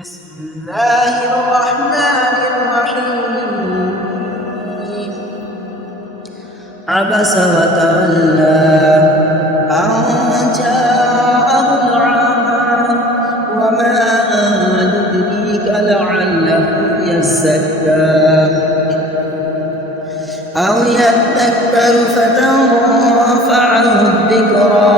بسم الله الرحمن الرحيم. عبس وتولى أن جاءه الأعمى وما يدريك لعله يزكى أو يذكر فتنفعه الذكرى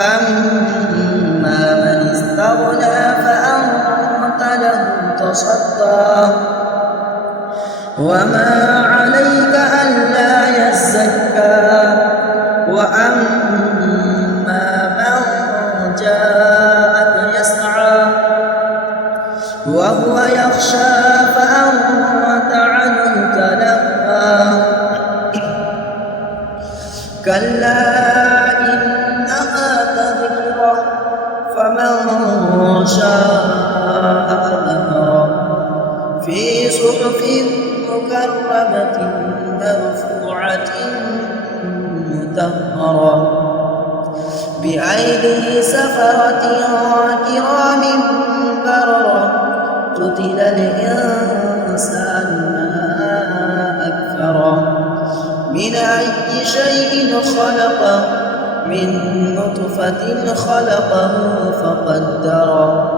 أما من استغنى فأنت له تصدى وما عليك ألا يزكى وأما من جاءك يسعى وهو يخشى فأنت عنه تلهى كلا إنها تذكرة فمن شاء ذكره في صحف مكرمة مرفوعة مطهرة بأيدي سفرة كرام بررة قتل الإنسان ما أكفره من أي شيء خلقه من نطفة خلقه فقدره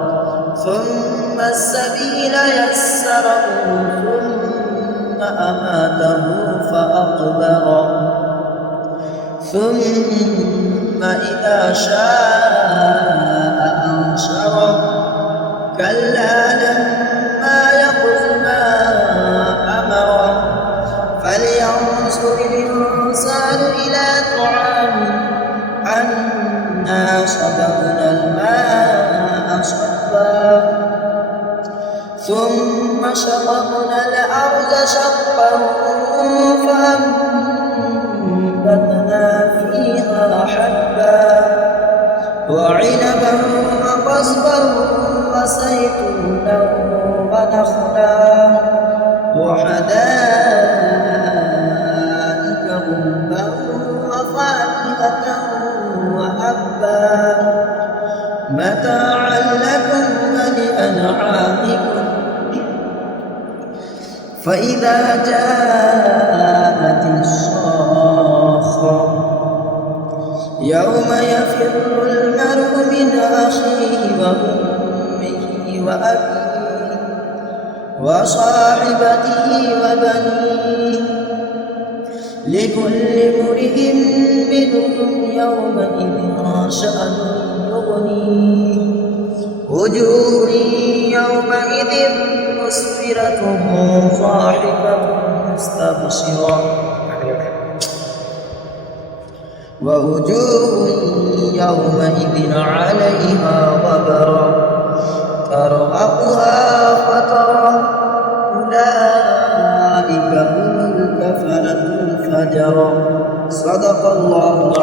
ثم السبيل يسره ثم أماته فأقبره ثم إذا شاء أنشره كلا لما يقض ما أمره فلينظر الإنسان إلى طعامه أنا صببنا الماء صبا ثم شققنا الأرض شقا فأنبتنا فيها حبا وعنبا وقصبا وزيتونا ونخلا وحدائق غلبا وفاكهة وأبا متاعا لكم ولأنعامكم فإذا جاءت الصاخة يوم يفر المرء من أخيه وأمه وأبيه وصاحبته وبنيه لكل امرئ منهم يومئذ شأن يغنيه وجوه يومئذ مسفرة ضاحكة مستبشرة ووجوه يومئذ عليها غبرة ترهقها قترة أولئك هم الكفرة الفجرة صدق الله العظيم.